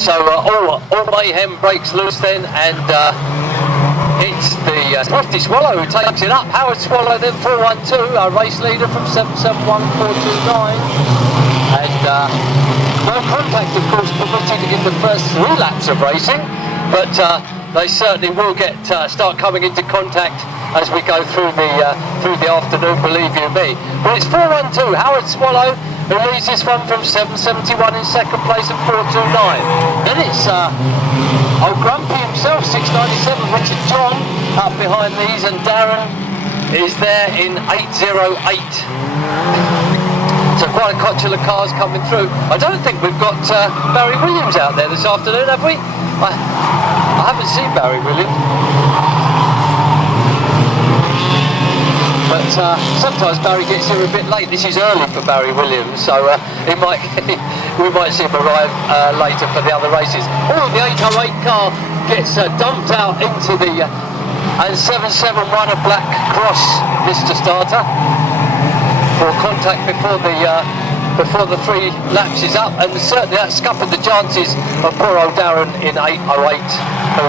So all mayhem breaks loose then, and it's the Swifty Swallow who takes it up. Howard Swallow then 412, our race leader from 771.429, and no contact of course permitted in the first 3 laps of racing, but they certainly will start coming into contact as we go through the afternoon, believe you me. But it's 412, Howard Swallow, who leads this one from 771 in second place and 429. Then it's old Grumpy himself, 697, Richard John up behind these, and Darren is there in 808. So quite a cotchel of cars coming through. I don't think we've got Barry Williams out there this afternoon, have we? I haven't seen Barry Williams. But sometimes Barry gets here a bit late. This is early for Barry Williams, so we might see him arrive later for the other races. Oh, the 808 car gets dumped out into the and 771 a Black Cross, Mr. Starter, for contact before the 3 laps is up, and certainly that scuppered the chances of poor old Darren in 808, who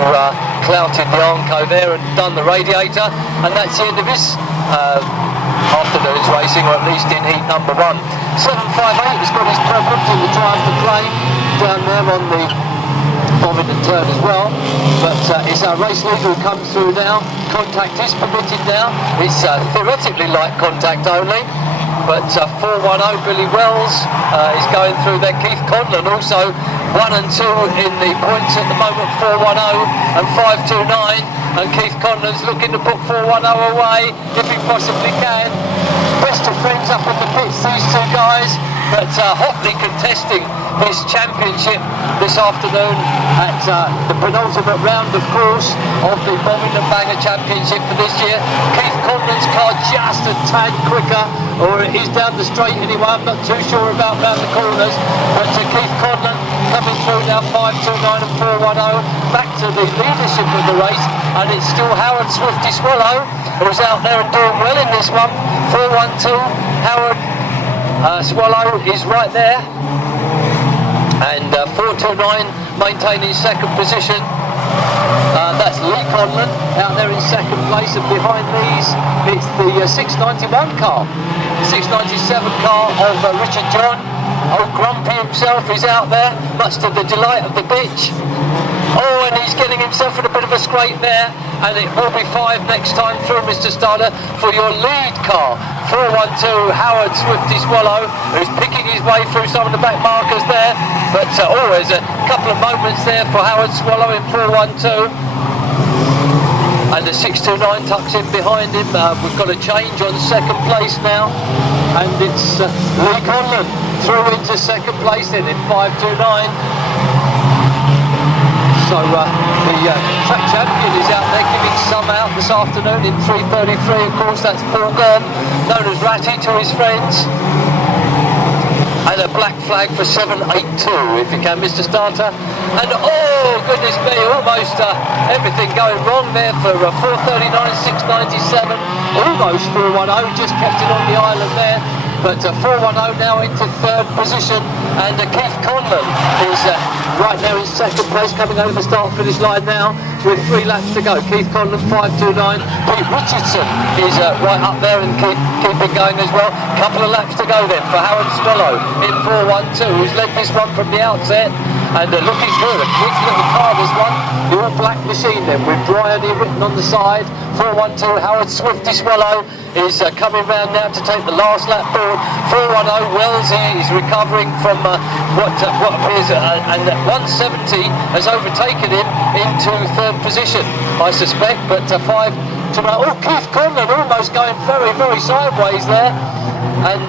clouted the Armco there and done the radiator, and that's the end of his afternoon's racing, or at least in heat number 1. 758 has got his problems in the Triumph to Claim down there on the Bovingdon turn as well, but it's our race leader who comes through now. Contact is permitted now. It's theoretically light contact only, but 410 Billy Wells is going through there. Keith Conlon also 1 and 2 in the points at the moment, 410 and 529, and Keith Conlon's looking to put 410 away if he possibly can. Best of friends up in the pits, these 2 guys, but hotly contesting this championship this afternoon at the penultimate round, of course, of the Bovingdon Banger Championship for this year. Keith Conlon's car just a tad quicker, or it is down the straight anyway. I'm not too sure about round the corners, but Keith Conlon coming through now, 529 and 410, back to the leadership of the race, and it's still Howard Swifty Swallow who's out there and doing well in this one. 412, Howard Swallow is right there, and 429 maintaining second position. That's Lee Conlon out there in second place, and behind these it's the 691 car, the 697 car of Richard John. Old Grumpy himself is out there, much to the delight of the bitch. Oh, and he's getting himself in a bit of a scrape there, and it will be 5 next time through, Mr. Starler, for your lead car. 412 Howard Swifty Swallow, who's picking his way through some of the back markers there, but there's a couple of moments there for Howard Swallow in 412, and the 629 tucks in behind him. We've got a change on second place now, and it's Lee Conlon through into second place then in 529. So the track champion is out there giving some out this afternoon in 333. Of course, that's Paul Gurn, known as Ratty to his friends. And a black flag for 782, if you can, Mr. Starter. And oh, goodness me, almost everything going wrong there for 439, 697. Almost 410, just kept it on the island there. But 410 now into third position, and Keith Conlon is right now in second place, coming over the start-finish line now with 3 laps to go. Keith Conlon 529. Pete Richardson is right up there and keeping going as well. Couple of laps to go then for Howard Swallow in 412, who's led this one from the outset, and looking good. A quick little car, this one. The all-black machine then with Bryony written on the side. 412 Howard Swifty Swallow is coming round now to take the last lap forward. 410 Wellesley is recovering from what appears, and 170 has overtaken him into third position, I suspect. But 5 to oh, Keith Conlon almost going very, very sideways there, and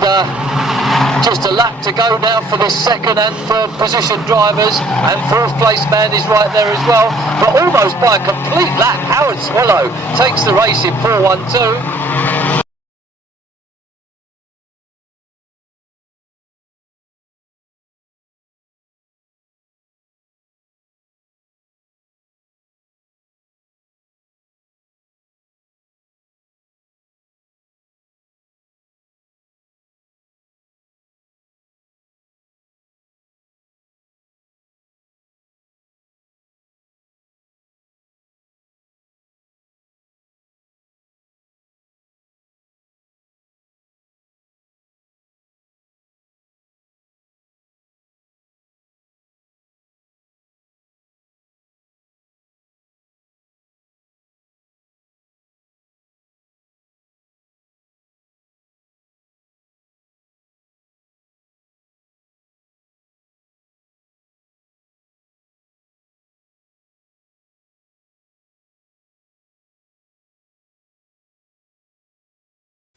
just a lap to go now for the second and third position drivers, and fourth place man is right there as well, but almost by a complete lap. Howard Swallow takes the race in 412.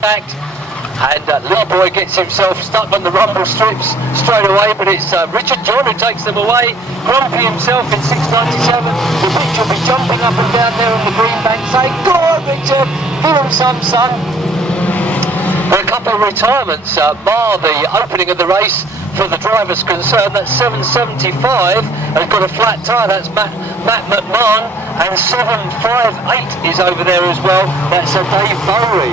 stacked. And Lee Boy gets himself stuck on the rumble strips straight away, but it's Richard John who takes them away. Grumpy himself in 697. The pitch will be jumping up and down there on the green bank saying, "Go on, Richard, give him some, son." There are a couple of retirements bar the opening of the race for the drivers concerned. That's 775 has got a flat tyre, that's Matt McMahon, and 758 is over there as well, that's Dave Bowery.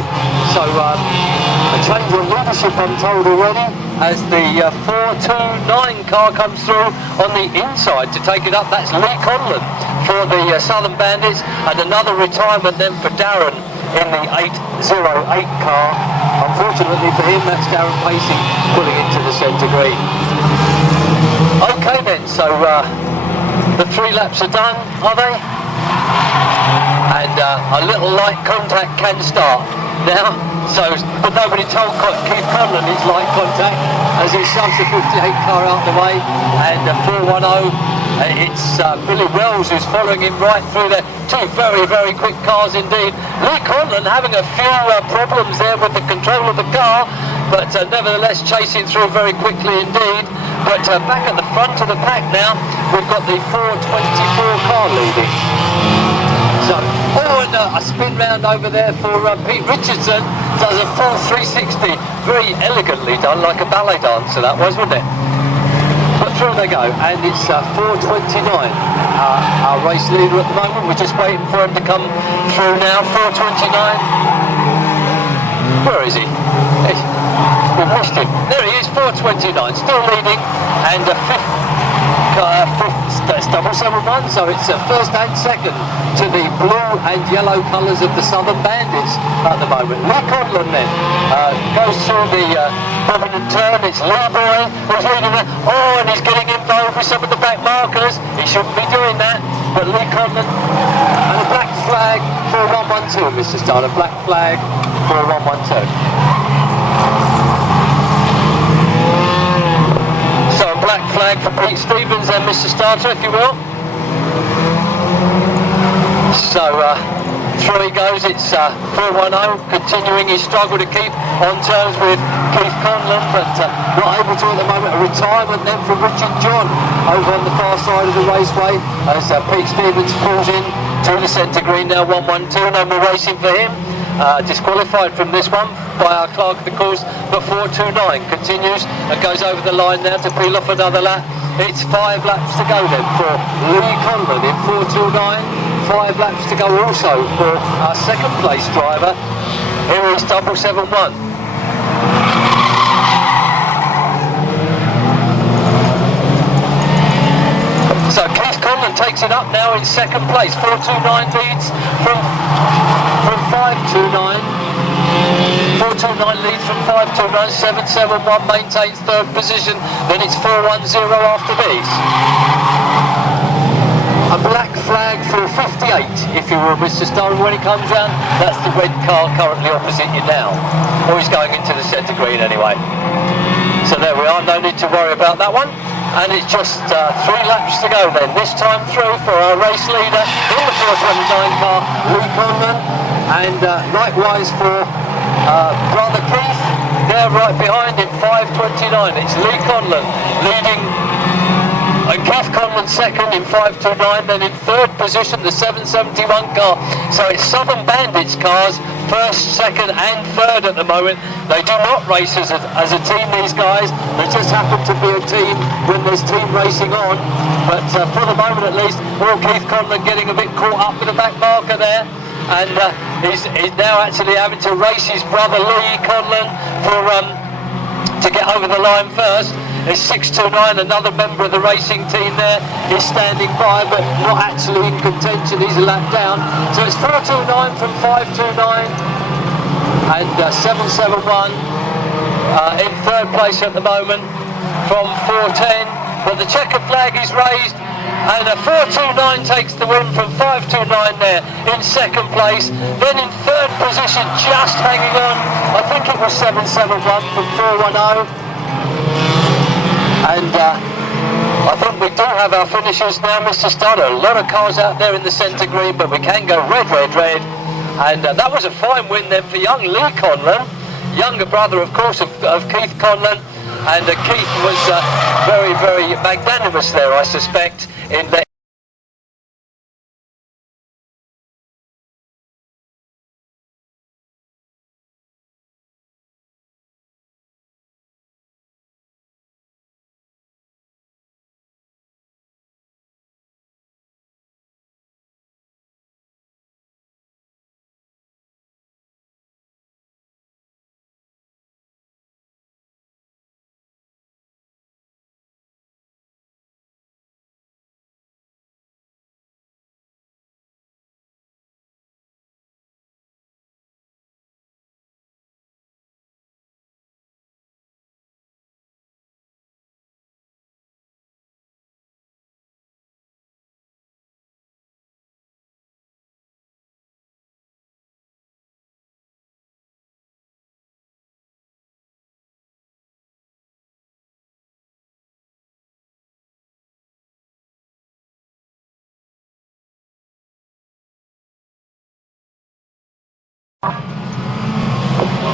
So a change of leadership I'm told already as the 429 car comes through on the inside to take it up. That's Lee Conlon for the Southern Bandits, and another retirement then for Darren in the 808 car. Unfortunately for him, that's Darren Pacey pulling into the centre green. Okay then, so the 3 laps are done, are they? And a little light contact can start now. So, but nobody told Keith Conlon his light contact as he shoves the 58 car out the way, and 410. It's Billy Wells who's following him right through there. 2 very, very quick cars indeed. Lee Conlon having a few problems there with the control of the car, but nevertheless chasing through very quickly indeed. But back at the front of the pack now, we've got the 424 car leading. So, and a spin round over there for Pete Richardson. Does a full 360, very elegantly done, like a ballet dancer that was, wasn't it? But through they go, and it's 429, our race leader at the moment. We're just waiting for him to come through now. 429. Where is he? We've lost him. There he is, 429, still leading, and fifth, that's 771, so it's first and second to the blue and yellow colours of the Southern Bandits at the moment. Lee Conlon then goes through the Bovingdon turn. It's Lee Boy who's leading there. Oh, and he's getting involved with some of the back markers. He shouldn't be doing that, but Lee Conlon, and a black flag for a 112, Mr. Starr, a black flag for a 112. Black flag for Pete Stevens and Mr. Starter, if you will. So through he goes. It's 410, continuing his struggle to keep on terms with Keith Conlon, but not able to at the moment. A retirement then from Richard John over on the far side of the raceway as Pete Stevens pulls in to the centre green now. 112, no more racing for him. Disqualified from this one by our clerk of the course, but 429 continues and goes over the line now to peel off another lap. It's 5 laps to go then for Lee Conlon in 429. 5 laps to go also for our second place driver. Here is 771. So Keith Conlon takes it up now in second place. 429 leads from 529. 429 leads from 529. 771 maintains third position. Then it's 410 after these. A black flag for 58, if you will, Mr. Stone. When he comes round, that's the red car currently opposite you now. Or he's going into the centre green anyway. So there we are, no need to worry about that one. And it's just 3 laps to go then, this time through for our race leader in the 429 car, Lee Conlon. And likewise for brother Keith, there right behind him, 529. It's Lee Conlon leading. And Keith Conlon second in 529, then in third position the 771 car. So it's Southern Bandits cars, first, second and third at the moment. They do not race as a team, these guys. They just happen to be a team when there's team racing on. But for the moment at least, poor Keith Conlon getting a bit caught up with the back marker there. And he's now actually having to race his brother Lee Conlon to get over the line first. It's 629, another member of the racing team there is standing by, but not actually in contention. He's a lap down. So it's 429 from 529 and 771 in third place at the moment from 410. But the checkered flag is raised and 429 takes the win from 529 there in second place. Then in third position, just hanging on, I think it was 771 from 410. And I think we do have our finishers now, Mr. Stoddard. A lot of cars out there in the centre green, but we can go red, red, red. And that was a fine win then for young Lee Conlon. younger brother, of course, of Keith Conlon, and Keith was very, very magnanimous there, I suspect, in that.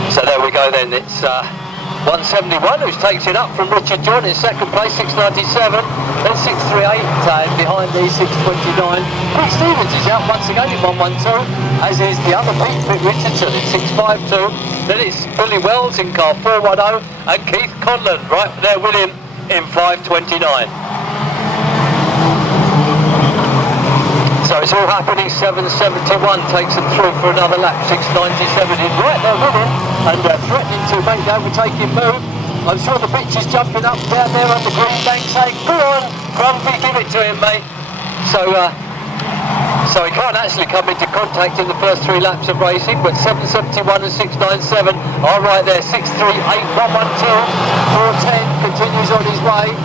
So there we go then, it's 171 who's takes it up from Richard John in second place, 697, then 638, and behind these 629. Pete Stevens is out once again in 112, as is the other Pete Richardson in 652. Then it's Billy Wells in car 410, and Keith Conlon right there with him in 529. So it's all happening. 771 takes them through for another lap. 697 is right there with him and threatening to make the overtaking move. I'm sure the pitch is jumping up down there on the green bank saying, "Go on, Grumpy, give it to him, mate." So he can't actually come into contact in the first 3 laps of racing, but 771 and 697 are right there. 638, 112, 410 continues on his way.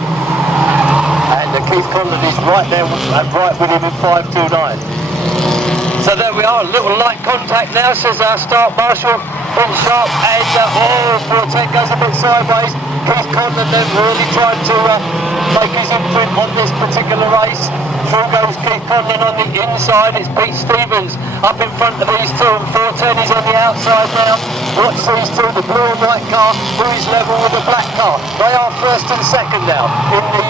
And Keith Conlon is right there and right with him in 529. So there we are, a little light contact now, says our start marshal, in sharp, and 410 goes a bit sideways. Keith Conlon then really trying to make his imprint on this particular race. Through goes Keith Conlon on the inside. It's Pete Stevens up in front of these two, and 410 is on the outside now. Watch these two, the blue and white car, who is level with the black car. They are first and second now in the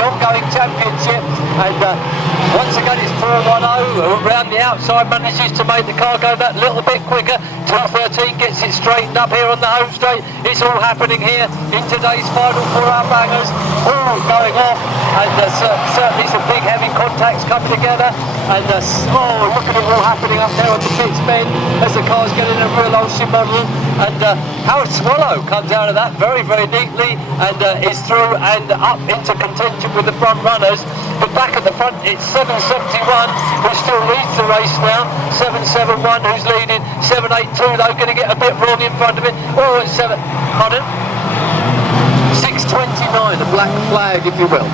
ongoing championship. And once again it's 410, who around the outside manages to make the car go that little bit quicker. 213 gets it straightened up here on the home straight. It's all happening here in today's final 4-hour bangers. All going off, and certainly some big heavy contacts coming together. And look at it all happening up there on the pitch bend as the car's getting a real Ocean model. And Howard Swallow comes out of that very, very neatly and is through and up into contention with the front runners. But back at the front it's 771 who still leads the race now. 771 who's leading. 782 though going to get a bit wrong in front of it. Oh, it's 629, a black flag if you will.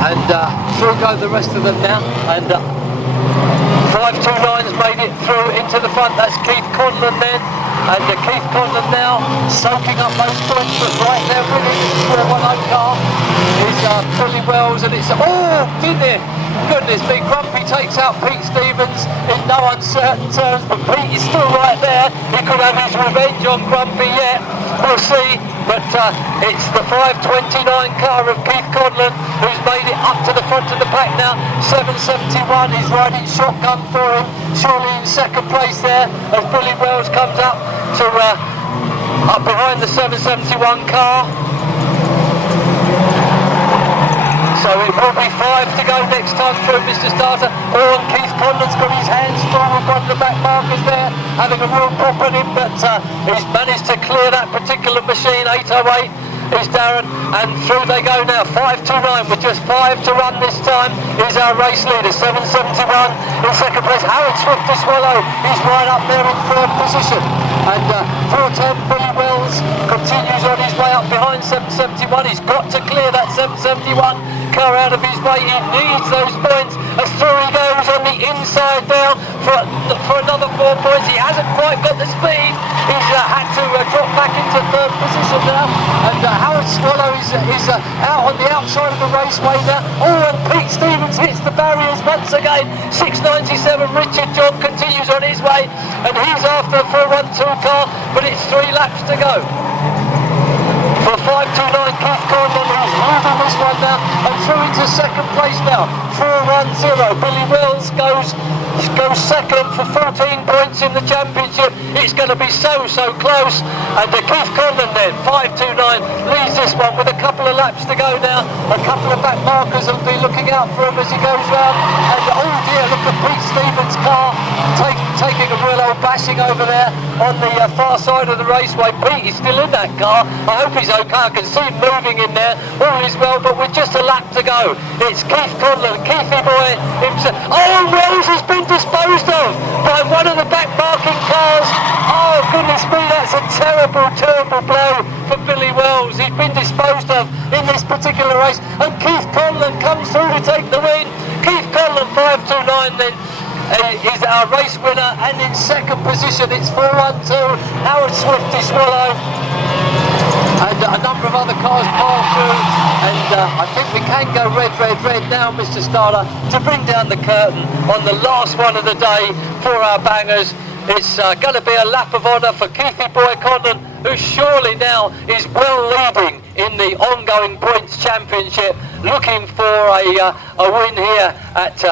And through go the rest of them now, and 529's made it through into the front. That's Keith Conlon then, and Keith Conlon now soaking up those points, but right there with him, 410 car is Billy Wells, and it's goodness me, Grumpy takes out Pete Stevens in no uncertain terms, but Pete is still right there. He could have his revenge on Grumpy yet, we'll see. But it's the 529 car of Keith Conlon who's made it up to the front of the pack now. 771 is riding shotgun for him, surely in second place there as Billy Wells comes up to up behind the 771 car. So it will be 5 to go next time through, Mr. Starter. Oh, and Keith Conlon's got his hands full with one of the back markers there, having a real pop on him, but he's managed to clear that particular machine. 808 is Darren, and through they go now. 529 with just 5 to run this time is our race leader. 771 in second place. Howard Swift to Swallow, he's right up there in third position. And 410 Billy Wells continues on his way up behind 771. He's got to clear that 771 car out of his way. He needs those points as through he goes on the inside now for for another 4 points. He hasn't quite got the speed. He's had to drop back into third position now. And Howard Swallow is out on the outside of the raceway now. Oh, and Pete Stevens hits the barriers once again. 6.97. Richard John continues on his way, and he's after a 4-1-2 car, but it's 3 laps to go. For 5.29, Keith Condon, who's leading this one now, and through into second place now. 4.10. Billy Wells goes second for 14 points in the championship. It's going to be so close. And Keith Condon then, 5.29, leads this one with a couple of laps to go now. A couple of back markers will be looking out for him as he goes round. And oh dear, look at Pete Stevens' car taking a real old bashing over there on the far side of the raceway. Pete is still in that car. I hope he's okay. I can see him moving in there. All is well, but with just a lap to go. It's Keith Conlon, Keithy boy himself. Oh, Wells has been disposed of by one of the back marking cars. Oh, goodness me, that's a terrible blow for Billy Wells. He's been disposed of in this particular race. And Keith Conlon comes through to take the win. Keith Conlon, 5.29 then. Is our race winner, and in second position it's 4.12 Howard Swifty Swallow, and a number of other cars pass through, and I think we can go red now, Mr. Starter, to bring down the curtain on the last one of the day for our bangers. It's going to be a lap of honour for Keithy Boy Condon, who surely now is well leading in the ongoing points championship, looking for a win here at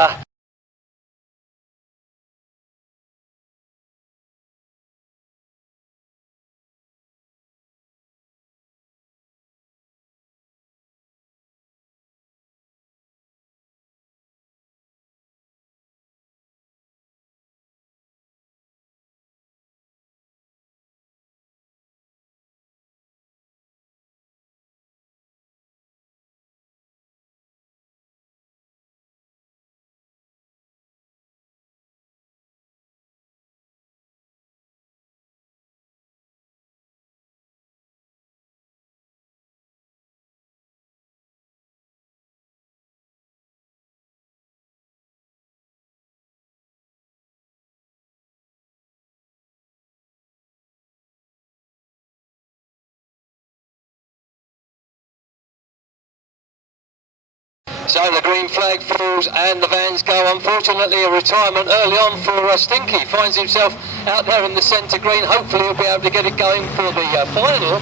so the green flag falls and the vans go. Unfortunately, a retirement early on for Stinky. Finds himself out there in the centre green. Hopefully he'll be able to get it going for the final,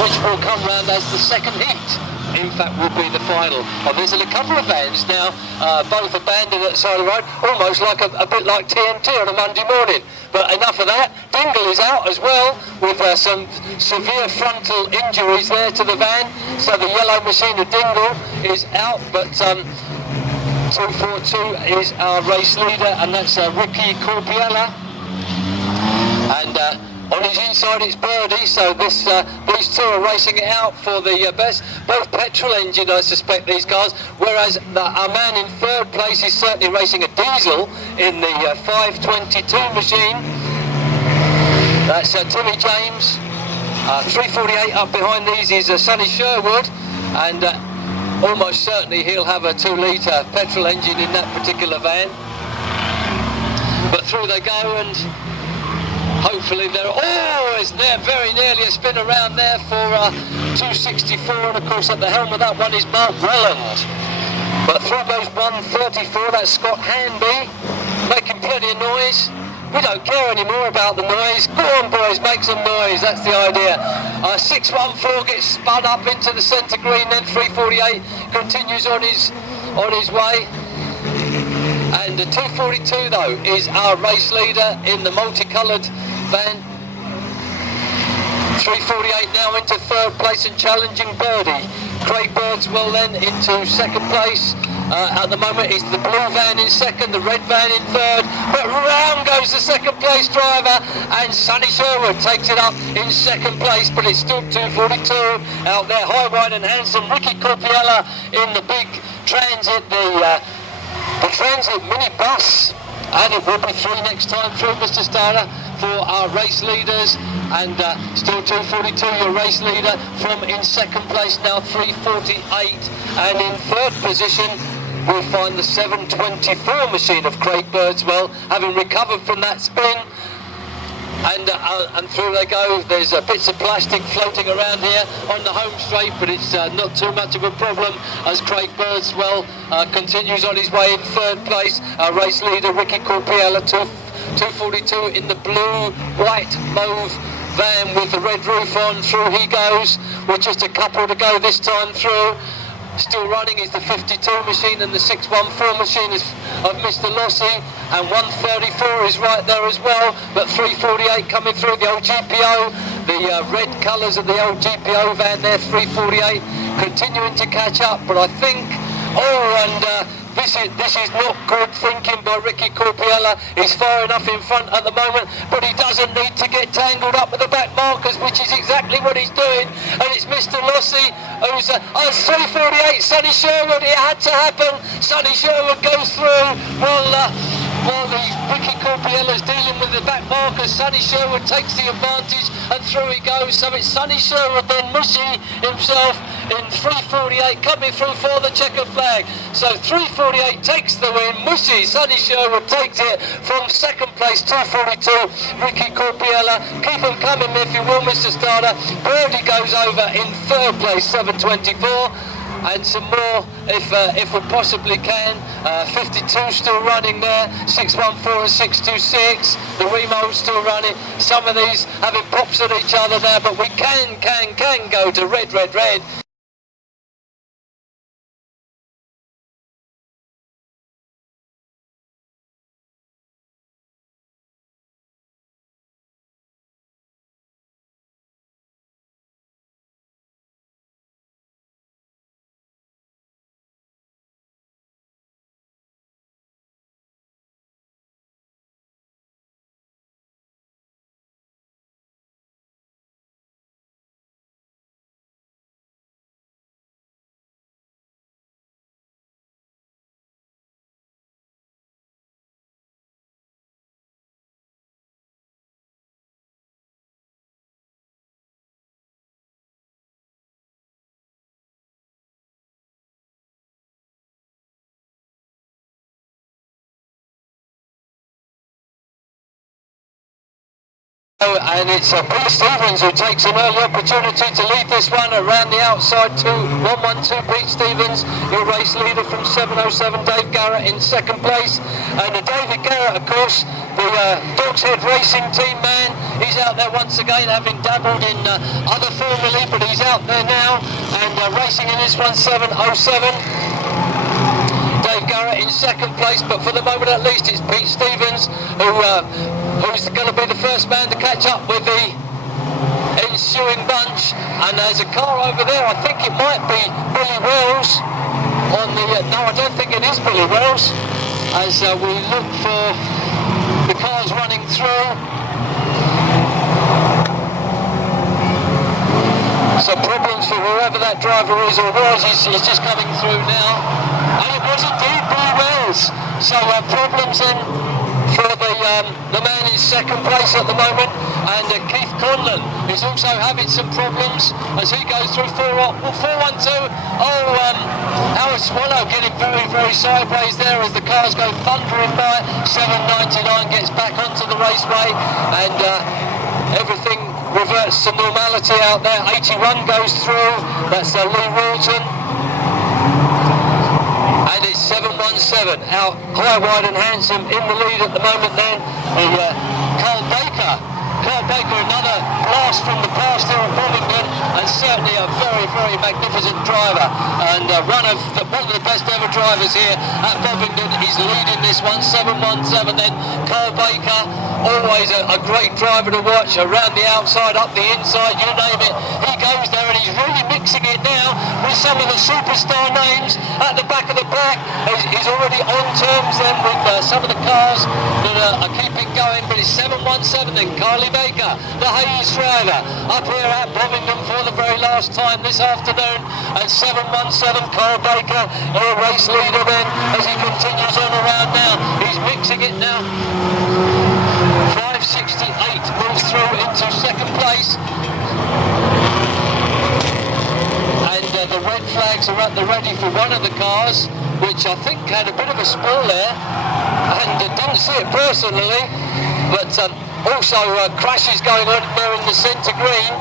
which will come round as the second heat. In fact, will be the final. And there's a couple of vans now, both abandoned at the side of the road, almost like a bit like TNT on a Monday morning. But enough of that. Dingle is out as well, with some severe frontal injuries there to the van. So the yellow machine of Dingle is out, but 242 is our race leader, and that's Ricky Corpiella. And on his inside it's Birdie, so these two are racing it out for the best. Both petrol engine, I suspect, these cars, whereas our man in third place is certainly racing a diesel in the 522 machine. That's Timmy James. 348 up behind these is Sonny Sherwood, and almost certainly he'll have a 2-litre petrol engine in that particular van. But through they go, and hopefully it's there, very nearly a spin around there for 264, and of course at the helm of that one is Mark Welland. But through goes 134, that's Scott Hanby, making plenty of noise. We don't care anymore about the noise. Go on boys, make some noise, that's the idea. 614 gets spun up into the centre green, then 348 continues on his way. And the 242 though is our race leader in the multicoloured van. 348 now into third place and challenging Birdie. Craig Birdswell then into second place. At the moment it's the blue van in second, the red van in third, but round goes the second place driver, and Sonny Sherwood takes it up in second place, but it's still 242 out there, high, wide and handsome. Ricky Corpiella in the big Transit, the Transit minibus, and it will be 3 next time through, Mr. Starter, for our race leaders. And still 242, your race leader from in second place now, 348, and in third position we'll find the 724 machine of Craig Birdswell, having recovered from that spin. And through they go. There's bits of plastic floating around here on the home straight, but it's not too much of a problem as Craig Birdswell continues on his way in third place. Our race leader Ricky Corpiella, 242 in the blue, white, mauve van with the red roof on. Through he goes with just a couple to go this time through. Still running is the 52 machine, and the 614 machine is of Mr. Lossy, and 134 is right there as well, but 348 coming through the old GPO, the red colours of the old GPO van there, 348 continuing to catch up, but I think, this is not good thinking by Ricky Corpiella. He's far enough in front at the moment, but he doesn't need to get tangled up with the back markers, which is exactly what he's doing. And it's Mr. Lossy who's 348, Sonny Sherwood. It had to happen. Sonny Sherwood goes through while Ricky Corpiella's dealing with the back markers. Sonny Sherwood takes the advantage, and through he goes. So it's Sonny Sherwood, then Mushy himself in 348 coming through for the checkered flag. So 348 takes the win. Mushy, Sonny Sherwood takes it from second place, 242. Ricky Corpiella, keep them coming if you will, Mr. Starter. Birdie goes over in third place, 724. And some more if we possibly can. 52 still running there, 614 and 626. The Remo's still running. Some of these having pops at each other there, but we can go to red. And it's Pete Stevens who takes an early opportunity to lead this one around the outside. 112 Pete Stevens, your race leader from 707. Dave Garrett in second place, and David Garrett, of course, the Dog's Head Racing team man. He's out there once again, having dabbled in other formulae, but he's out there now and racing in this one, 707. Dave Garrett in second place, but for the moment at least it's Pete Stevens who's going to be the first man to catch up with the ensuing bunch. And there's a car over there, I think it might be Billy Wells on the no, I don't think it is Billy Wells, as we look for the cars running through. So problems for whoever that driver is or was, he's just coming through now. And it was indeed Billy Wells. So problems in for the man in second place at the moment. And Keith Conlon is also having some problems as he goes through 412. Howard Swallow getting very sideways there as the cars go thundering by. 799 gets back onto the raceway, and everything reverts to normality out there. 81 goes through, that's Lee Walton. And it's 717 out high, wide and handsome in the lead at the moment then. Carl Baker, another blast from the past here at Bovingdon, and certainly a very magnificent driver, and one of the best ever drivers here at Bovingdon. He's leading this one, 717 then. Carl Baker, always a great driver to watch, around the outside, up the inside, you name it, he goes there, and he's really mixing it now with some of the superstar names at the back of the pack. He's already on terms then with some of the cars that are keeping going, but it's 717 then. Carly Baker, the Hayes driver, up here at Bovingdon for the very last time this afternoon, and 717 Carl Baker, our race leader then, as he continues on around now. He's mixing it now. 568 moves through into second place. And the red flags are at the ready for one of the cars. which I think had a bit of a spill there, and didn't see it personally, but also crashes going on there in the centre green.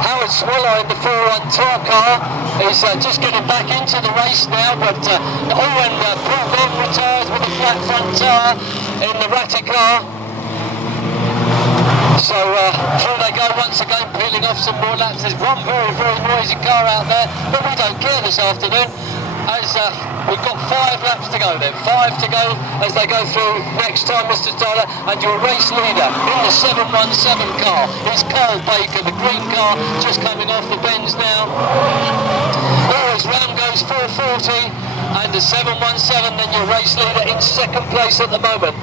Howard Swallow in the 412 car is just getting back into the race now, but Owen Paul retires with a flat front tyre in the Ratty car. So through they go once again, peeling off some more laps. There's one very, very noisy car out there, but we don't care this afternoon, as we've got 5 laps to go then. 5 to go as they go through next time, Mr. Tyler, and your race leader in the 717 car is Carl Baker, the green car, just coming off the bends now. Always round goes 440, and the 717, then your race leader in second place at the moment.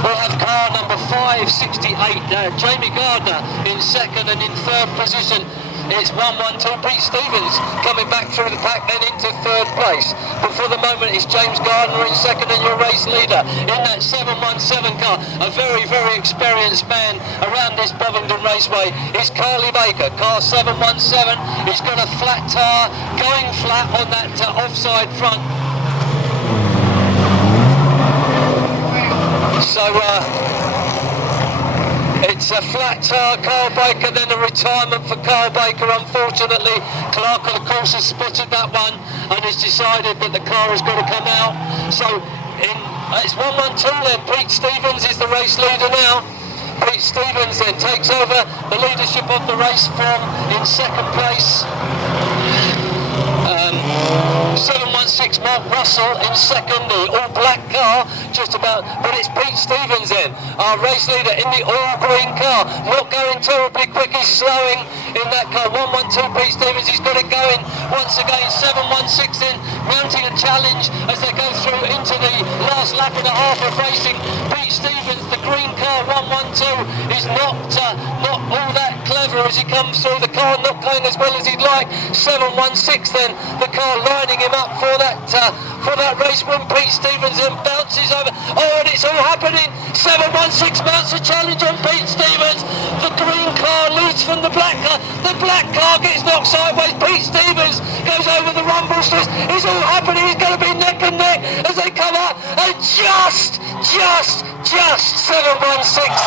We'll have car number 568, Jamie Gardner in second, and in third position it's 112 Pete Stevens coming back through the pack then into third place. But for the moment it's James Gardner in second, and your race leader in that 717 car, a very, very experienced man around this Bovingdon Raceway, is Carly Baker. Car 717, he's got a flat tyre, going flat on that offside front. So it's a flat tyre, Carl Baker, then a retirement for Carl Baker. Unfortunately, Clark of the course has spotted that one and has decided that the car has got to come out. So it's 112 then. Pete Stevens is the race leader now. Pete Stevens then takes over the leadership of the race from in second place. 716 Mark Russell in second, the all-black car, just about, but it's Pete Stevens then, our race leader in the all-green car, not going terribly quick, he's slowing in that car. 112 Pete Stevens, he's got it going once again. 716 then, mounting a challenge as they go through into the last lap and a half of racing. Pete Stevens, the green car, 112, is not all that clever as he comes through. The car not going as well as he'd like. 716 then, the car lining him up for that race win. Pete Stevens then bounces over. Oh, and it's all happening. 716 mounts a challenge on Pete Stevens. The green car leads from the black car. The black car gets knocked sideways. Pete Stevens goes over the rumble strips. It's all happening. He's going to be neck and neck as they come up. And just 716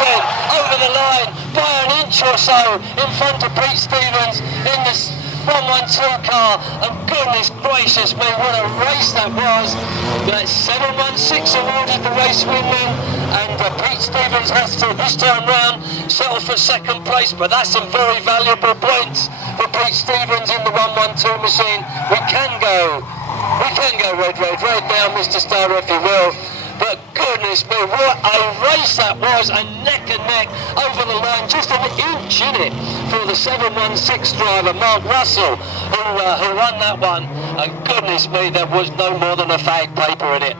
then over the line by an inch or so in front of Pete Stevens in this 112 car, and goodness gracious me, what a race that was. That 716 awarded the race win then, and Pete Stevens has to this time round settle for second place, but that's some very valuable points for Pete Stevens in the 112 machine. We can go red now, Mr. Starr, if you will. But goodness me, what a race that was, and neck over the line, just an inch in it for the 716 driver, Mark Russell, who won that one. And goodness me, there was no more than a fag paper in it.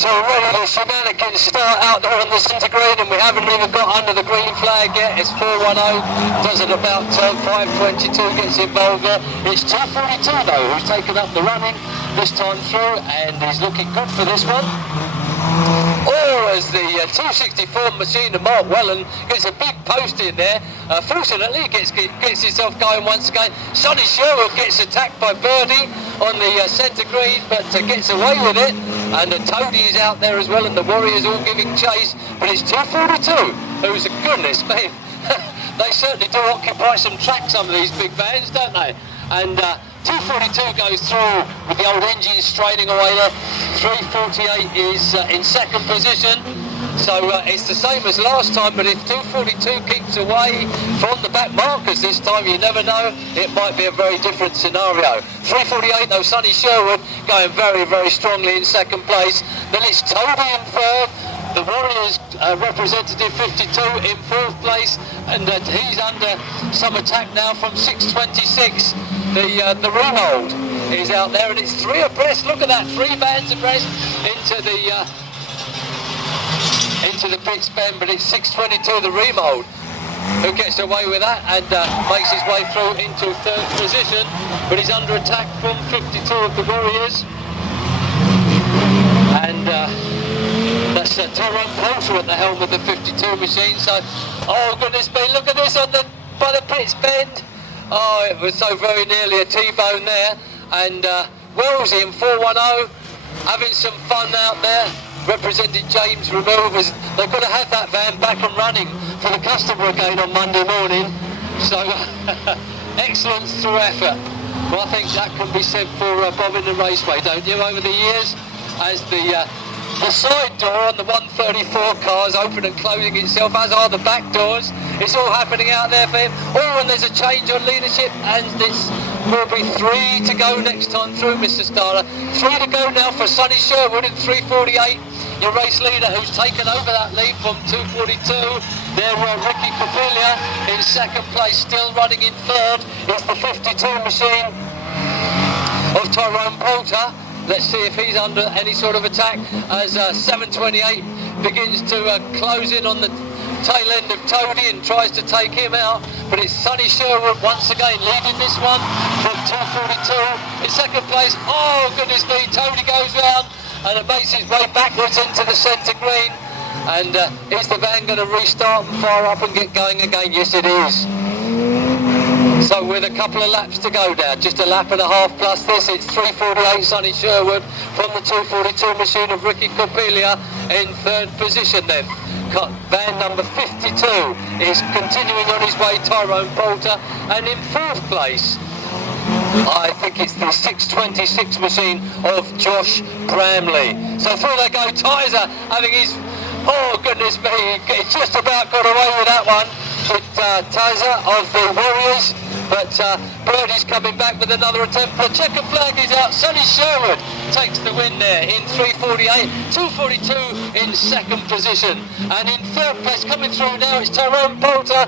So already the shenanigans start out there on the centre green, and we haven't even got under the green flag yet. It's 410, does it about 522, gets involved there. It's 242 though, who's taken up the running this time through, and he's looking good for this one. Or as the 264 machine of Mark Wellen gets a big post in there. Fortunately, he gets himself going once again. Sonny Sherwood gets attacked by Birdie on the centre green, but gets away with it. And the Toady is out there as well, and the Warriors all giving chase. But it's 242, who's a goodness me. They certainly do occupy some track, some of these big vans, don't they? And 242 goes through with the old engine straining away there. 3:48 is in second position. So it's the same as last time, but if 2:42 keeps away from the back markers this time, you never know, it might be a very different scenario. 3:48 though, Sonny Sherwood going very, very strongly in second place. Then it's Toby in third. The Warriors representative 52 in fourth place, and he's under some attack now from 6:26. The Remold is out there, and it's 3 abreast. Look at that, 3 bands abreast into the pits bend, but it's 6:22 the Remold who gets away with that and makes his way through into third position, but he's under attack from 52 of the Warriors, and that's Tyrone Poulter at the helm of the 52 machine. So, oh goodness me, look at this by the pits bend. Oh, it was so very nearly a T-bone there, and Wellesley in 410 having some fun out there, representing James Removers. They've got to have that van back and running for the customer again on Monday morning. So excellence through effort. Well, I think that can be said for Bovingdon Raceway, don't you? Over the years, as the side door on the 134 car is open and closing itself, as are the back doors. It's all happening out there for him. Oh, and there's a change on leadership, and this will be 3 to go next time through, Mr. Starler. 3 to go now for Sonny Sherwood in 3:48. Your race leader, who's taken over that lead from 2:42. There Ricky Papilia in second place, still running in third. It's the 52 machine of Tyrone Poulter. Let's see if he's under any sort of attack as 7:28 begins to close in on the tail end of Toady and tries to take him out, but it's Sonny Sherwood once again leading this one from 2:42 in second place. Oh goodness me, Toady goes round and it makes its way backwards into the centre green, and is the van going to restart and fire up and get going again? Yes it is. So with a couple of laps to go now, just a lap and a half plus this, it's 3:48 Sonny Sherwood from the 2:42 machine of Ricky Copelia in third position then. Van number 52 is continuing on his way, Tyrone Poulter, and in fourth place, I think it's the 6:26 machine of Josh Bramley. So through they go, Tizer having his, oh goodness me, he just about got away with that one. Tizer of the Warriors, but Birdie's coming back with another attempt. The checkered flag is out. Sonny Sherwood takes the win there in 3:48, 2:42 in second position, and in third place coming through now it's Tyrone Poulter.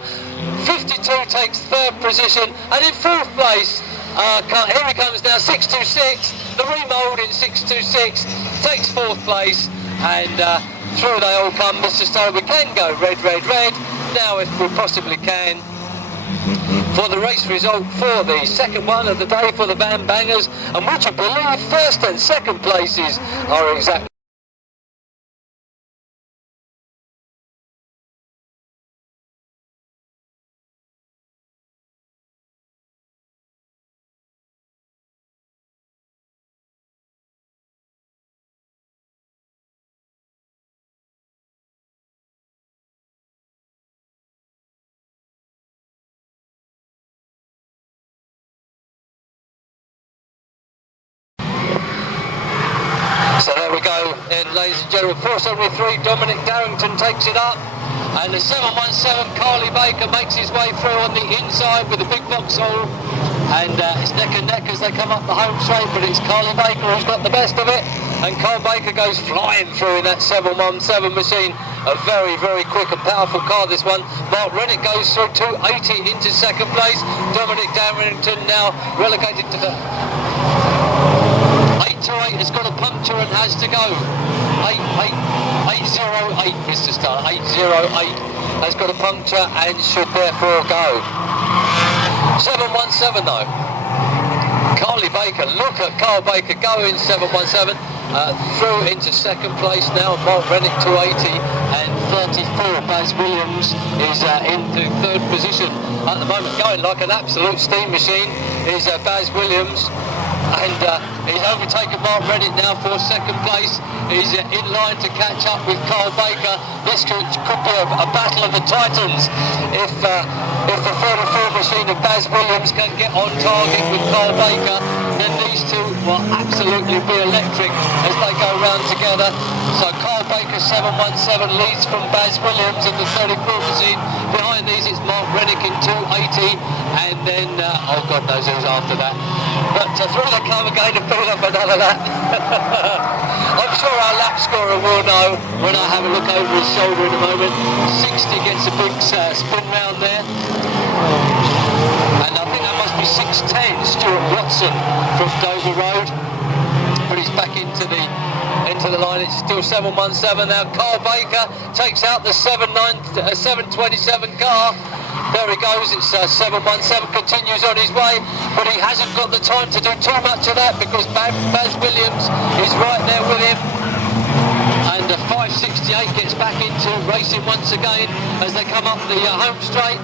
52 takes third position, and in fourth place here he comes now, 626. The Remold in 626 takes fourth place, and through they all come. Mr. Stowe, we can go red, red, red now if we possibly can, for the race result for the second one of the day for the Van Bangers, and would you believe first and second places are exactly go then, ladies and gentlemen. 473 Dominic Darrington takes it up, and the 717 Carly Baker makes his way through on the inside with a big Vauxhall, and it's neck and neck as they come up the home straight, but it's Carly Baker who's got the best of it, and Carl Baker goes flying through in that 717 machine. A very, very quick and powerful car, this one. Mark Rennick goes through 280 into second place. Dominic Darrington now relegated to the 828 has got a puncture and has to go. 808, Mr. Starr. 808 has got a puncture and should therefore go. 717 though. Carly Baker, look at Carl Baker going 717 through into second place now. Mark Rennick 280 and 34. Baz Williams is into third position at the moment, going like an absolute steam machine is Baz Williams. And he's overtaken Mark Rennick now for second place. He's in line to catch up with Carl Baker. This could be a battle of the Titans if the 34 machine of Baz Williams can get on target with Carl Baker. Then these two will absolutely be electric as they go round together. So Carl Baker 717 leads from Baz Williams in the 34th position. Behind these it's Mark Rennick in 280, and then oh God knows who's after that. But through the come again to build up another lap. I'm sure our lap scorer will know when I have a look over his shoulder in a moment. 60 gets a big spin round there. And I think that must be 610, Stuart Watson from Dover Road. But he's back into the line. It's still 717 now. Carl Baker takes out the 727 car. There he goes, it's 717, continues on his way, but he hasn't got the time to do too much of that because Baz Williams is right there with him. And 568 gets back into racing once again as they come up the home straight.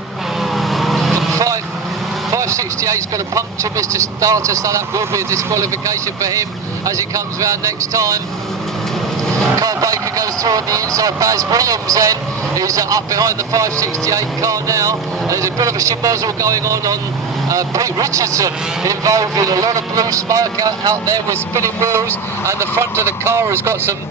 568's got to puncture Mr. Starter, so that will be a disqualification for him as he comes round next time. Carl Baker goes through on the inside. Baz Williams then is up behind the 568 car now. There's a bit of a shimozzle going on Pete Richardson, involved in a lot of blue smoke out there with spinning wheels, and the front of the car has got some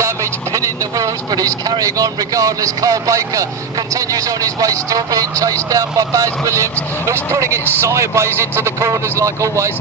damage pinning the wheels, but he's carrying on regardless. Carl Baker continues on his way, still being chased down by Baz Williams, who's putting it sideways into the corners like always.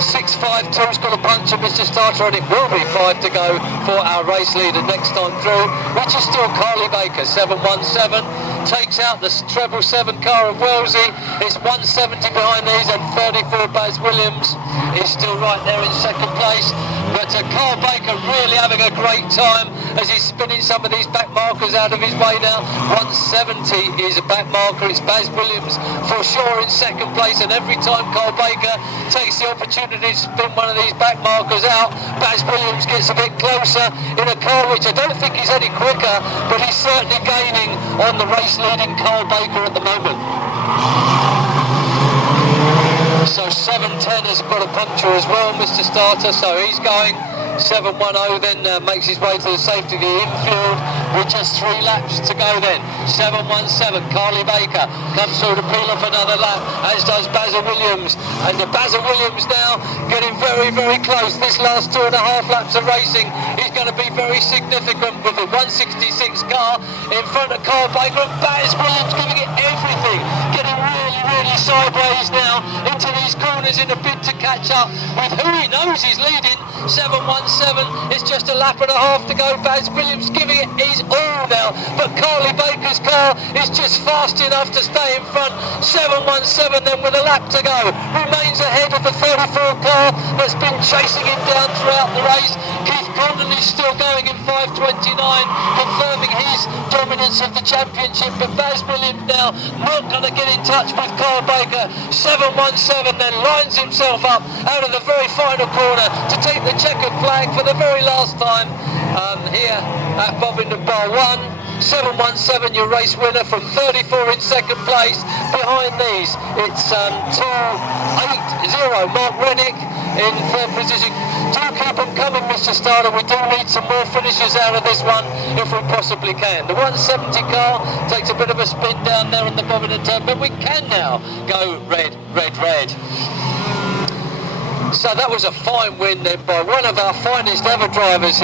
652's got a punch of Mr. Starter, and it will be 5 to go for our race leader next time through, which is still Carly Baker. 717 takes out the 777 car of Wellesley. It's 170 behind these, and 34 Baz Williams is still right there in second place. But Carl Baker really having a great time as he's spinning some of these back markers out of his way now. 170 is a back marker. It's Baz Williams for sure in second place, and every time Carl Baker takes the opportunity to spin one of these back markers out, Baz Williams gets a bit closer in a car which I don't think is any quicker, but he's certainly gaining on the race leading Carl Baker at the moment. So 710 has got a puncture as well, Mr. Starter, so he's going. 710 then makes his way to the safety of the infield with just 3 laps to go then. 717, Carly Baker comes through to peel off another lap, as does Basil Williams. And Basil Williams now getting very, very close. This last 2.5 laps of racing is going to be very significant with the 166 car in front of Carl Baker, and Baz Williams giving it everything, getting really, really sideways now into these corners in a bid to catch up with who he knows is leading. 717, it's just a lap and a half to go. Baz Williams giving it his all now, but Carly Baker's car is just fast enough to stay in front. 717 then with a lap to go remains ahead of the 34 car that's been chasing him down throughout the race. Keith Condon is still going in 529, confirming his dominance of the championship, but Baz Williams now not going to get in touch with Carl Baker. 717 then lines himself up out of the very final corner to take the checkered flag for the very last time here at Bovingdon Bar 1. 717, your race winner from 34 in second place. Behind these, it's 280, Mark Rennick in third position. Do keep them coming, Mr. Starter. We do need some more finishes out of this one if we possibly can. The 170 car takes a bit of a spin down there in the Bovingdon turn, but we can now go red, red, red. So that was a fine win then by one of our finest ever drivers.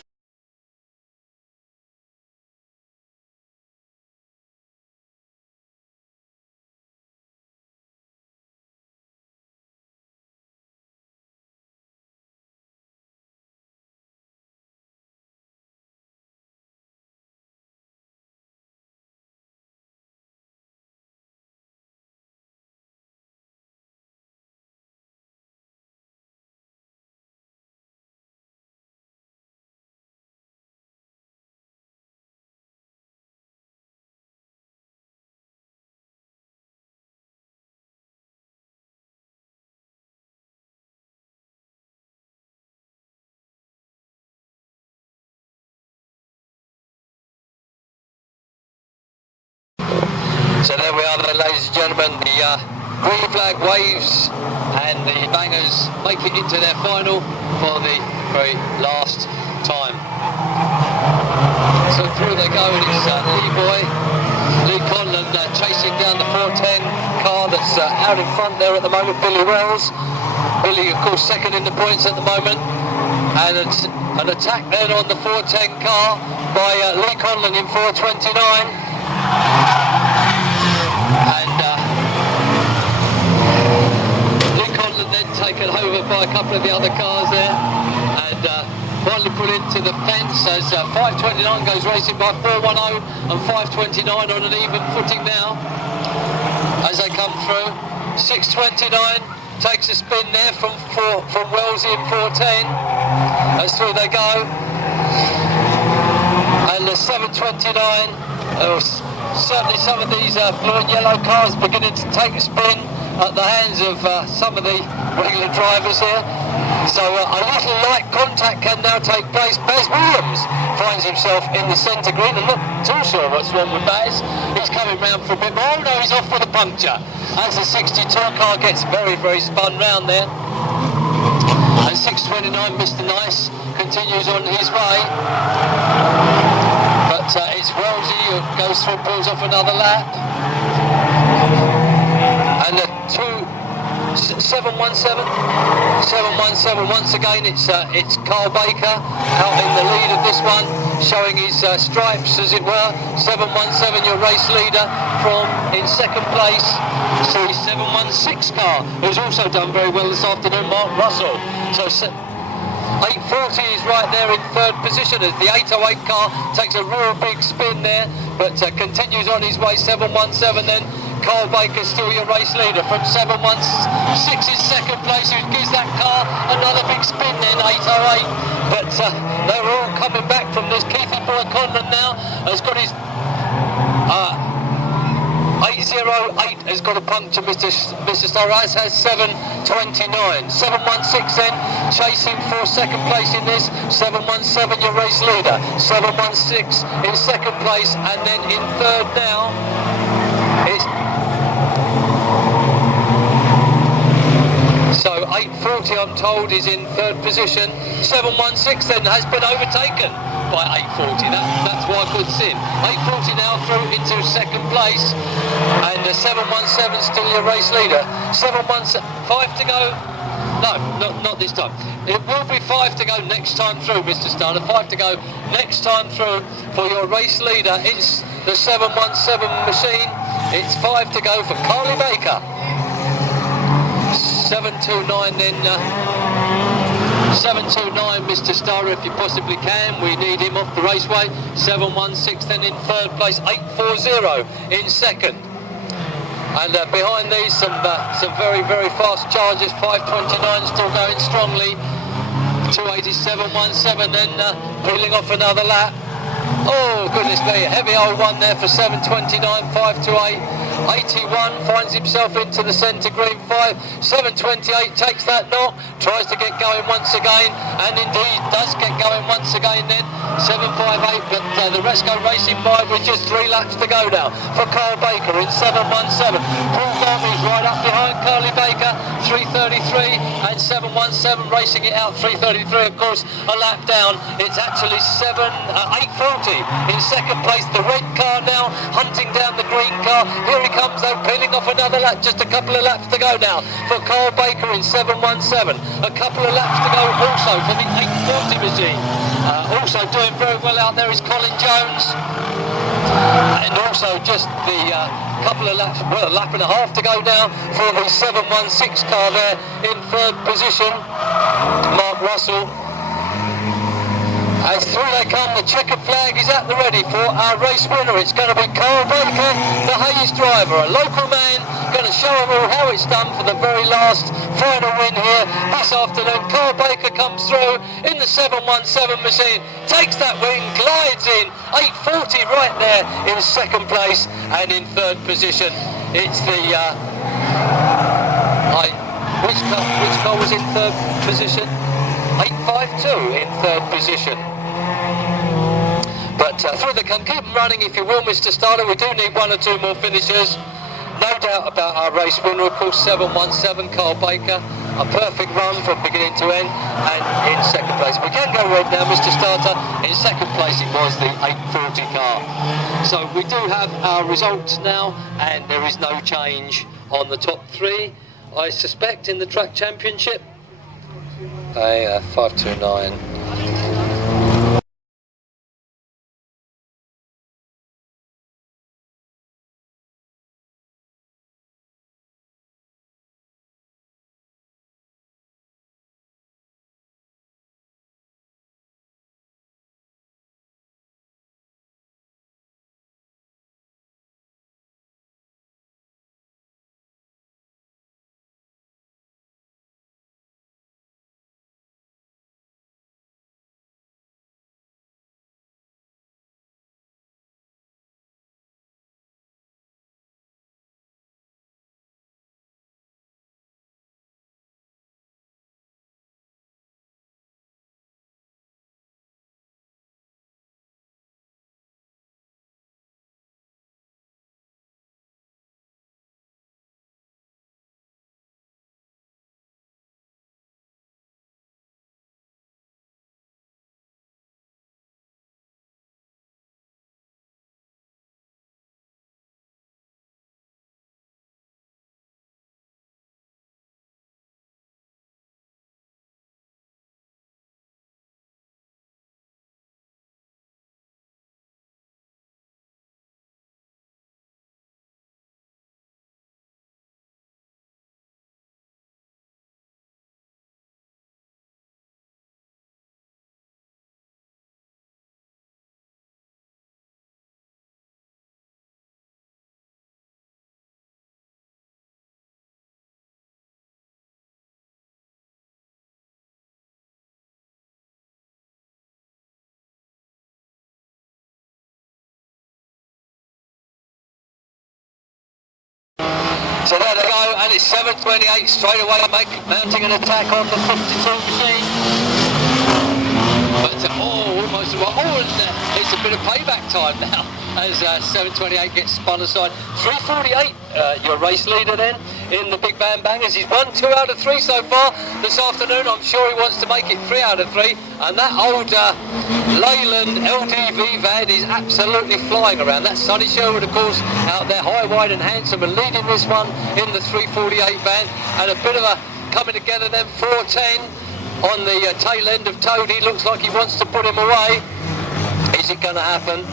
So there we are then, ladies and gentlemen, the green flag waves and the bangers make it into their final for the very last time. So through they go, and it's Lee Conlon chasing down the 410 car that's out in front there at the moment, Billy Wells. Billy, of course, second in the points at the moment. And it's an attack then on the 410 car by Lee Conlon in 429. And Lee Conlon then taken over by a couple of the other cars there. And finally put into the fence as 529 goes racing by 410 and 529 on an even footing now as they come through. 629 takes a spin there from Wellesley in 410 as through they go, and the 729, certainly some of these blue and yellow cars beginning to take a spin at the hands of some of the regular drivers here. So a little light contact can now take place. Baz Williams finds himself in the centre green. I'm not too sure what's wrong with Baz. He's coming round for a bit more. Oh no, he's off with a puncture as the 62 car gets very, very spun round there. And 629, Mr. Nice, continues on his way. But it's Wellesley who goes through, pulls off another lap. And the 717, once again it's Carl Baker out in the lead of this one, showing his stripes as it were. 717, your race leader, from in second place the 716 car, who's also done very well this afternoon, Mark Russell. So 840 is right there in third position as the 808 car takes a real big spin there, but continues on his way. 717 then. Carl Baker still your race leader from 716 in second place, who gives that car another big spin then, 808. But they're all coming back from this. Keithy Boy Conlon now has got his 808 has got a puncture, Mr. Starr, as has 729. 716 then chasing for second place in this. 717 your race leader. 716 in second place, and then in third now it's so 840, I'm told, is in third position. 716 then has been overtaken by 840. That's why I could see him. 840 now through into second place, and 717 still your race leader. 717, 5 to go. No, not this time. It will be 5 to go next time through, Mr. Starner. 5 to go next time through for your race leader. It's the 717 machine. It's 5 to go for Carly Baker. 729 then, 729 Mr. Starr, if you possibly can, we need him off the raceway. 716 then in third place, 840 in second. And behind these some very, very fast charges. 529 still going strongly. 287.17 then peeling off another lap. Oh goodness me, a heavy old one there for 729, 528. 81 finds himself into the centre green. 728 takes that knock, tries to get going once again, and indeed does get going once again then. 758, but the rest go racing by with just 3 laps to go now for Carl Baker in 717. Paul Gormley's right up behind Carly Baker, 333, and 717 racing it out, 333 of course, a lap down. It's actually 840 in second place. The red car now hunting down the green car. Here he comes though, peeling off another lap. Just a couple of laps to go now for Carl Baker in 717. A couple of laps to go also for the 840 machine. Also doing very well out there is Colin Jones. And also just the couple of laps, well, a lap and a half to go now for the 716 car there in third position, Mark Russell. As through they come, the checkered flag is at the ready for our race winner. It's going to be Carl Baker, the Hayes driver, a local man, going to show them all how it's done for the very last final win here this afternoon. Carl Baker comes through in the 717 machine, takes that win, glides in, 840 right there in second place, and in third position, it's the, which car was in third position? 852 in third position. But through the come, keep them running if you will, Mr. Starter. We do need 1 or 2 more finishers. No doubt about our race winner, of course, 717, Carl Baker. A perfect run from beginning to end, and in second place. We can go red now, Mr. Starter. In second place it was the 840 car. So we do have our results now, and there is no change on the top 3, I suspect, in the track championship. a 529. So there they go, and it's 7:28 straight away, mounting an attack on the 52 machine. But almost, it's a bit of payback time now as 7:28 gets spun aside. 3:48, your race leader then in the big van bangers. He's won 2 out of 3 so far this afternoon. I'm sure he wants to make it 3 out of 3. And that old Leyland LDV van is absolutely flying around. That's Sonny Sherwood, of course, out there high, wide and handsome and leading this one in the 3:48 van. And a bit of a coming together then, 4:10 on the tail end of Toady. Looks like he wants to put him away. Is it going to happen?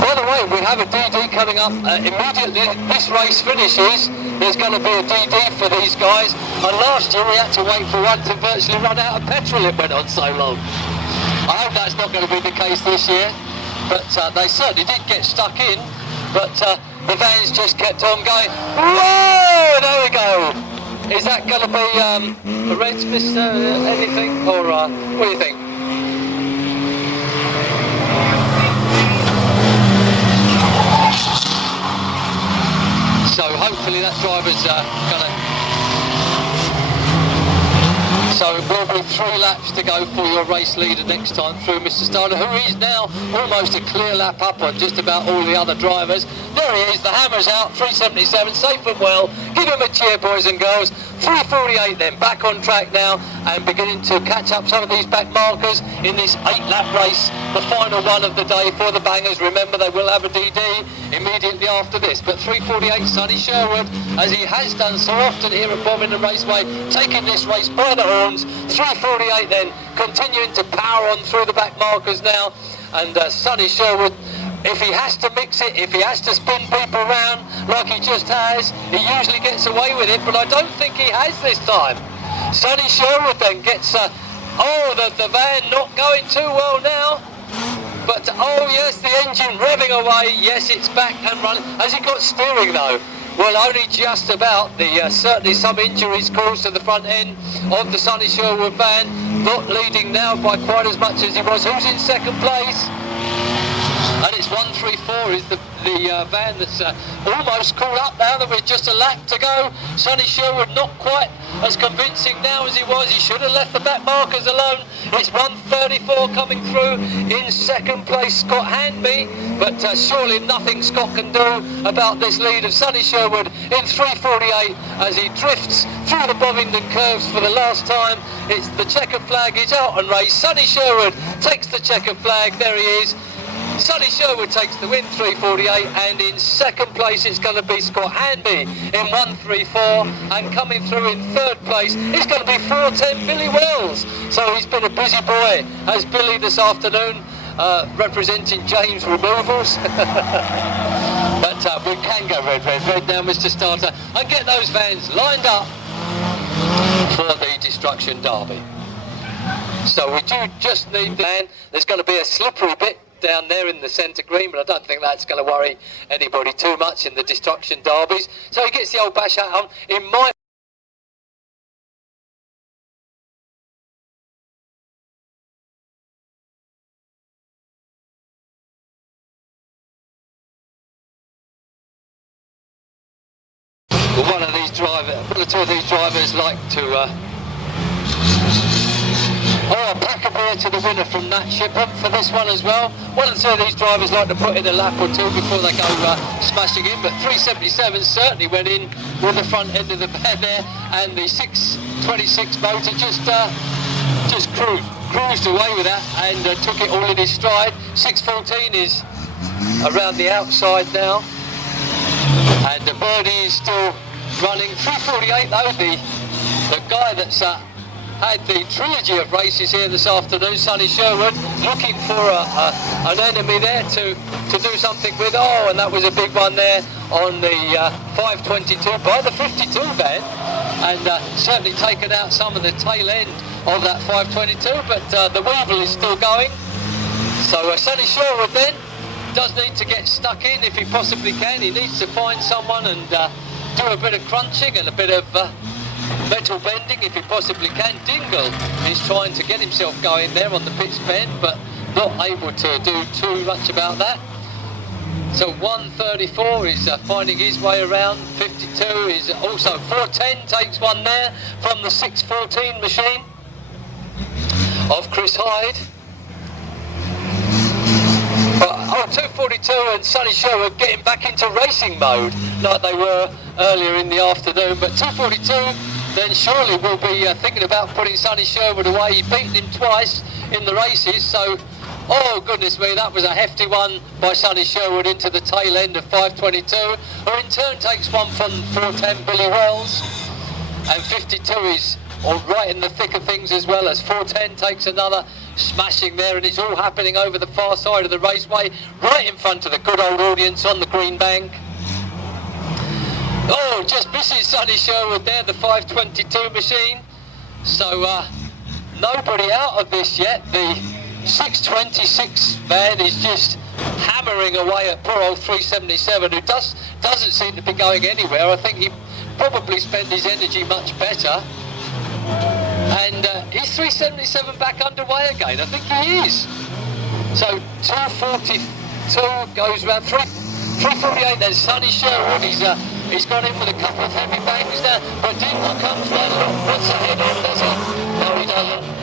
By the way, we have a DD coming up immediately. This race finishes. There's going to be a DD for these guys. And last year we had to wait for one to virtually run out of petrol. It went on so long. I hope that's not going to be the case this year. But they certainly did get stuck in. But the vans just kept on going. Whoa! There we go. Is that going to be the Reds, Mr. Anything? Or what do you think? So hopefully that driver's gonna. So it will be 3 laps to go for your race leader next time through Mr. Starter, who is now almost a clear lap up on just about all the other drivers. There he is, the hammer's out, 3:77, safe and well. Give him a cheer, boys and girls. 3:48 then, back on track now and beginning to catch up some of these back markers in this 8-lap race, the final one of the day for the bangers. Remember, they will have a DD immediately after this. But 3:48, Sonny Sherwood, as he has done so often here at Bovingdon Raceway, taking this race by the horns. 3:48 then, continuing to power on through the back markers now. And Sonny Sherwood, if he has to mix it, if he has to spin people around like he just has, he usually gets away with it, but I don't think he has this time. Sonny Sherwood then gets, the van not going too well now. But, oh yes, the engine revving away. Yes, it's back and running. Has he got steering though? Well, only just about. Certainly some injuries caused to the front end of the Sonny Sherwood van. Not leading now by quite as much as he was. Who's in second place? And it's 134 is the van that's almost caught up now. There was just a lap to go. Sonny Sherwood not quite as convincing now as he was. He should have left the back markers alone. It's 134 coming through in second place, Scott Handby. But surely nothing Scott can do about this lead of Sonny Sherwood in 3:48 as he drifts through the Bovingdon curves for the last time. It's the checkered flag is out and race. Sonny Sherwood takes the checkered flag. There he is. Sonny Sherwood takes the win, 3:48, and in second place it's going to be Scott Hanby in 1:34, and coming through in third place it's going to be 4:10 Billy Wells. So he's been a busy boy, as Billy this afternoon, representing James Removals. But we can go red now, Mr. Starter, and get those vans lined up for the Destruction Derby. So we do just need the van. There's going to be a slippery bit down there in the centre green, but I don't think that's going to worry anybody too much in the Destruction Derbies. So he gets the old bash hat on. In my one or two of these drivers like to a pack of beer to the winner from that shipment for this one as well. One or two of these drivers like to put in a lap or two before they go smashing in, but 377 certainly went in with the front end of the bed there, and the 626 motor just cruised away with that and took it all in his stride. 614 is around the outside now, and the birdie is still running. 348 though, the guy that's had the trilogy of races here this afternoon, Sonny Sherwood, looking for an enemy there to do something with. Oh, and that was a big one there on the 522 by the 52 van, and certainly taken out some of the tail end of that 522, but the Weevil is still going. So Sonny Sherwood then does need to get stuck in if he possibly can. He needs to find someone and do a bit of crunching and a bit of metal bending if he possibly can. Dingle is trying to get himself going there on the pitch bend, but not able to do too much about that. So 134 is finding his way around. 52 is also 410, takes one there from the 614 machine of Chris Hyde. But 242 and Sonny Sherwood getting back into racing mode like they were earlier in the afternoon. But 242 then surely will be thinking about putting Sonny Sherwood away. He's beaten him twice in the races, so oh goodness me, that was a hefty one by Sonny Sherwood into the tail end of 522, who in turn takes one from 410 Billy Wells, and 52 is all right in the thick of things as well, as 410 takes another smashing there, and it's all happening over the far side of the raceway, right in front of the good old audience on the green bank. Oh, just misses Sonny Sherwood there, the 522 machine. So nobody out of this yet. The 626 van is just hammering away at poor old 377, who doesn't seem to be going anywhere. I think he probably spent his energy much better. And is 377 back underway again? I think he is. So 242 goes around 348. There's Sonny Sherwood. He's gone in with a couple of heavy bangs there, but Dingle comes round. What's ahead on, does he? No, he doesn't.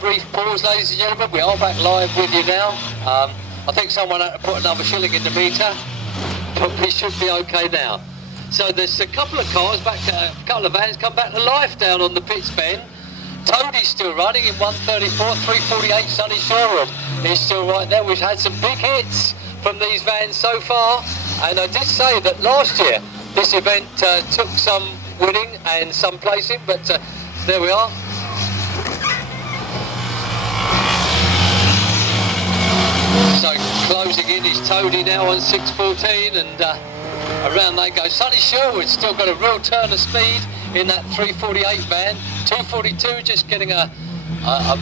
brief pause, ladies and gentlemen. We are back live with you now. I think someone had to put another shilling in the meter, but we should be okay now. So there's a couple of cars back, a couple of vans come back to life down on the pits bend. Toadie's still running in 134, 348. Sonny Sherwood is still right there. We've had some big hits from these vans so far, and I did say that last year this event took some winning and some placing, but there we are. So closing in is Toadie now on 614, and around they go. Sonny Sherwood's still got a real turn of speed in that 348 van. 242 just getting a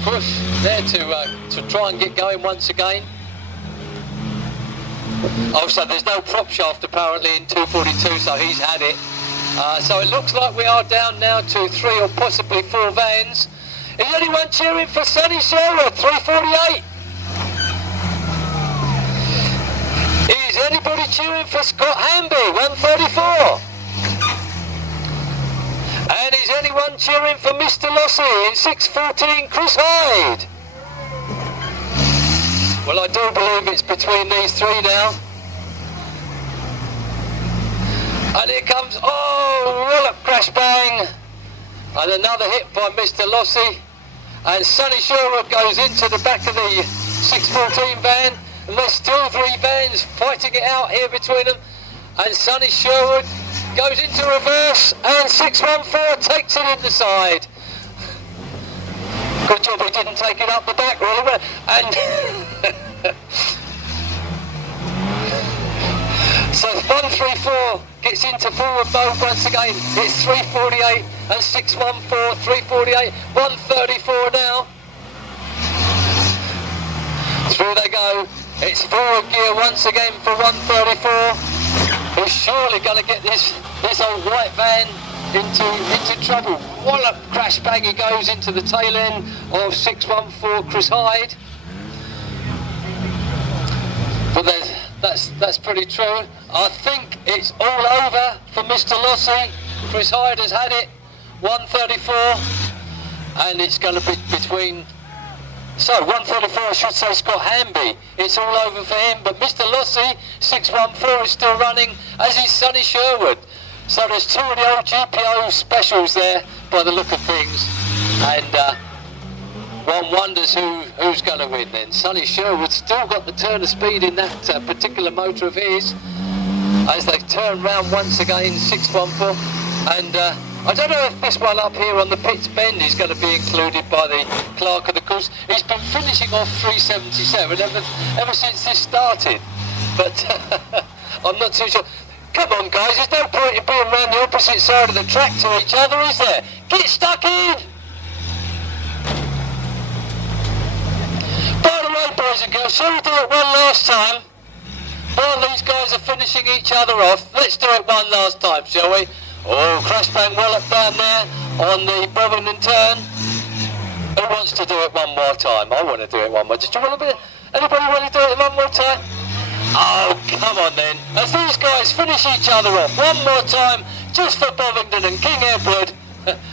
push there to try and get going once again. Also, there's no prop shaft apparently in 242, so he's had it. So it looks like we are down now to 3 or possibly 4 vans. Is anyone cheering for Sonny Sherwood, 348? Is anybody cheering for Scott Hamby, 134? And is anyone cheering for Mr. Lossy in 614, Chris Hyde? Well, I do believe it's between these 3 now. And here comes, oh, wallop, crash bang. And another hit by Mr. Lossy. And Sonny Sherwood goes into the back of the 614 van. And there's still 3 vans fighting it out here between them. And Sonny Sherwood goes into reverse, and 614 takes it in the side. Good job he didn't take it up the back, really. And so 134 gets into forward mode once again. It's 348 and 614, 348, 134 now. Through they go. It's forward gear once again for 134. He's surely going to get this old white van into trouble. Wallop, crash bang, he goes into the tail end of 614 Chris Hyde. But that's pretty true. I think it's all over for Mr. Lossy. Chris Hyde has had it, 134, and it's going to be between. So 134, I should say, Scott Hamby. It's all over for him, but Mr. Lossy, 614, is still running, as is Sonny Sherwood. So there's 2 of the old GPO specials there, by the look of things. And one wonders who's going to win then. Sonny Sherwood's still got the turn of speed in that particular motor of his, as they turn round once again, 614. And I don't know if this one up here on the pits bend is going to be included by the clerk of the course. He's been finishing off 377 ever since this started, but I'm not too sure. Come on guys, there's no point in being around the opposite side of the track to each other, is there? Get stuck in! By the way, boys and girls, shall we do it one last time? While these guys are finishing each other off, let's do it one last time, shall we? Oh, crash bang wallop down there on the Bovingdon turn. Who wants to do it one more time? I want to do it one more. Did you want to anybody want to do it one more time? Oh, come on then. As these guys finish each other off one more time, just for Bovingdon and King Edward,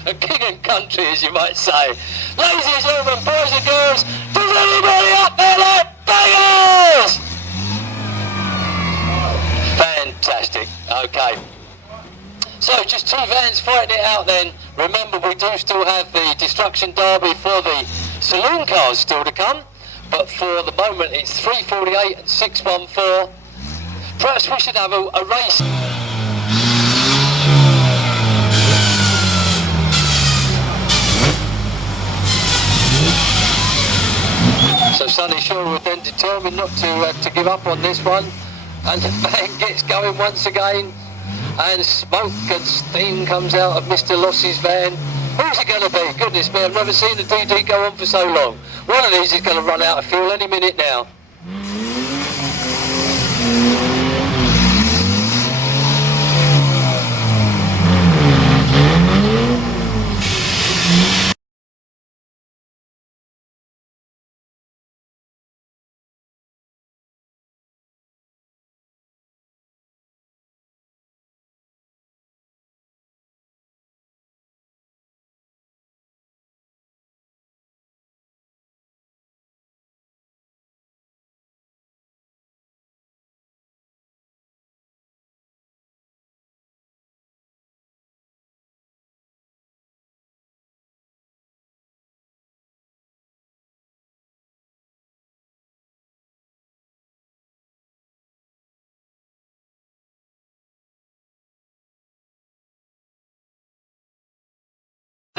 and King and Country, as you might say. Ladies and gentlemen, boys and girls, does anybody up there like bangers? Fantastic. Okay. So just 2 vans fighting it out then. Remember, we do still have the Destruction Derby for the saloon cars still to come, but for the moment it's 348 and 614. Perhaps we should have a race. So Sonny Sherwood then determined not to give up on this one, and the van gets going once again. And smoke and steam comes out of Mr. Lossy's van. Who's it going to be? Goodness me, I've never seen a DD go on for so long. One of these is going to run out of fuel any minute now.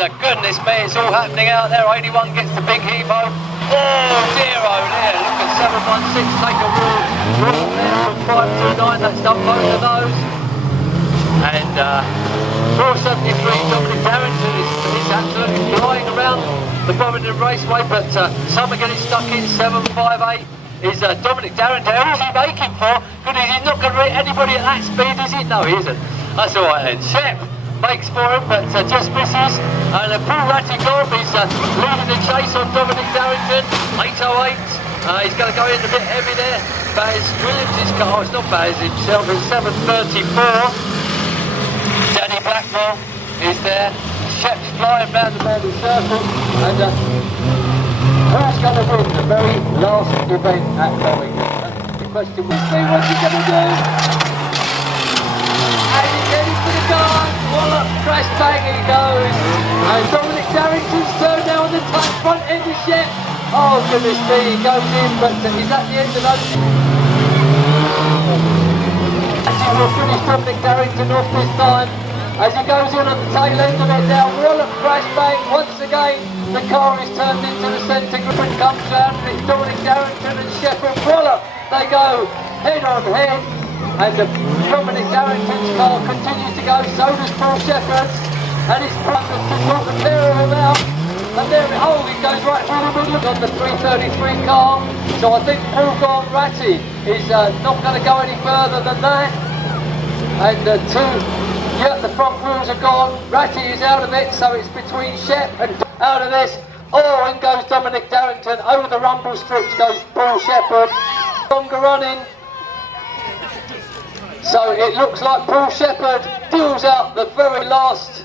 Goodness me, it's all happening out there. 81 gets the big heave-o. Oh dear, oh dear. Look at 716 take a wall there from 529. That's done both of those. And 473 Dominic Darrington is absolutely flying around the Bovingdon Raceway, but some are getting stuck in. 758 is Dominic Darrington. Who's he making for? Goodness, he's not going to hit anybody at that speed, is he? No, he isn't. That's all right then. Shep makes for him, but just misses. And Paul Rattigorb is leading the chase on Dominic Darrington. 808. He's going to go in a bit heavy there. Baz Williams' car, it's not Baz himself, it's 734. Danny Blackwell is there. Shep's flying round the circle. And who's going to win the very last event at Bovingdon? The question will be, what's he going to do? And he's heading for the guard. Wallop, crash bang, he goes. And Dominic Darrington's turned now on the front end of Shep. Oh goodness me, he goes in, but he's at the end of those. Actually will finish Dominic Darrington off this time. As he goes in on the tail end of it now, Wallop, crash bang, once again the car is turned into the centre group and comes round, and it's Dominic Darrington and Shep and Wallop. They go head on head. And Dominic Darrington's car continues to go, so does Paul Shepherd's, and his partner's just got the pair of them out, and there it he goes right through the middle on the 333 car. So I think Paul Ratty is not going to go any further than that, and the front wheels are gone. Ratty is out of it, so it's between Shep and out of this. Oh, in goes Dominic Darrington, over the rumble strips goes Paul Shepherd, longer running. So it looks like Paul Shepherd deals out the very last